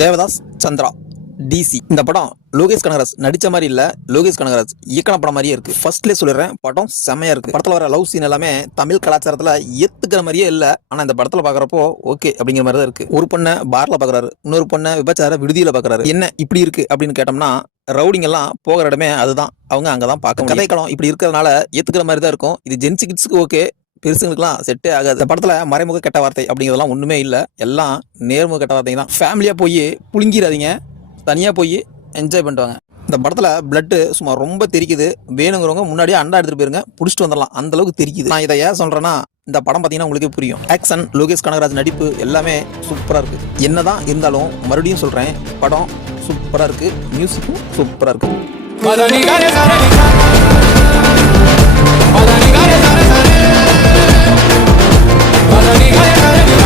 Devadas Chandra DC. இந்த படம் லோகேஷ் கனகராஜ் நடிச்ச மாதிரி இல்ல, லோகேஷ் கனகராஜ் இயக்கன படம் மாதிரியே இருக்கு. ஃபர்ஸ்ட்லேயே சொல்லிடுறேன், படம் செமையா இருக்கு. படத்துல வர லவ் சீன் எல்லாமே தமிழ் கலாச்சாரத்துல ஏத்துக்கிற மாதிரியே இல்ல. ஆனா இந்த படத்துல பாக்குறப்போ ஓகே அப்படிங்கிற மாதிரி தான் இருக்கு. ஒரு பொண்ணை பார்ல பாக்குறாரு, இன்னொரு பொண்ணை விபச்சார விடுதியில பாக்குறாரு. என்ன இப்படி இருக்கு அப்படின்னு கேட்டோம்னா, ரவுடிங் எல்லாம் போகிற இடமே அதுதான். அவங்க அங்கதான் பார்க்க முடியும். கதைக்களம் இப்படி இருக்கிறதுனால ஏத்துக்கிற மாதிரி தான் இருக்கும். இது ஜென்சி கிட்ஸுக்கு ஓகே, பெருசுங்களுக்குலாம் செட்டே ஆகாது. இந்த படத்துல மறைமுக கெட்ட வார்த்தை அப்படிங்கிறதெல்லாம் ஒண்ணுமே இல்ல, எல்லாம் நேர்முக கெட்ட வார்த்தை தான். ஃபேமிலியா போய் புழுங்கிடாதீங்க, தனியா போய் என்ஜாய் பண்ணுவாங்க. இந்த படத்துல பிளட் சும்மா ரொம்ப தெரிக்குது. வேணுங்கிறவங்க முன்னாடியே அண்டா எடுத்துட்டு போயிருங்க, புடிச்சிட்டு வந்துடலாம், அந்த அளவுக்கு தெரிக்குது. நான் இதை ஏன் சொல்றேன்னா, இந்த படம் பார்த்தீங்கன்னா உங்களுக்கே புரியும். ஆக்ஷன், லோகேஷ் கனகராஜ் நடிப்பு எல்லாமே சூப்பரா இருக்கு. என்னதான் இருந்தாலும் மறுபடியும் சொல்றேன், படம் சூப்பரா இருக்கு, மியூசிக்கும் சூப்பரா இருக்கு. Para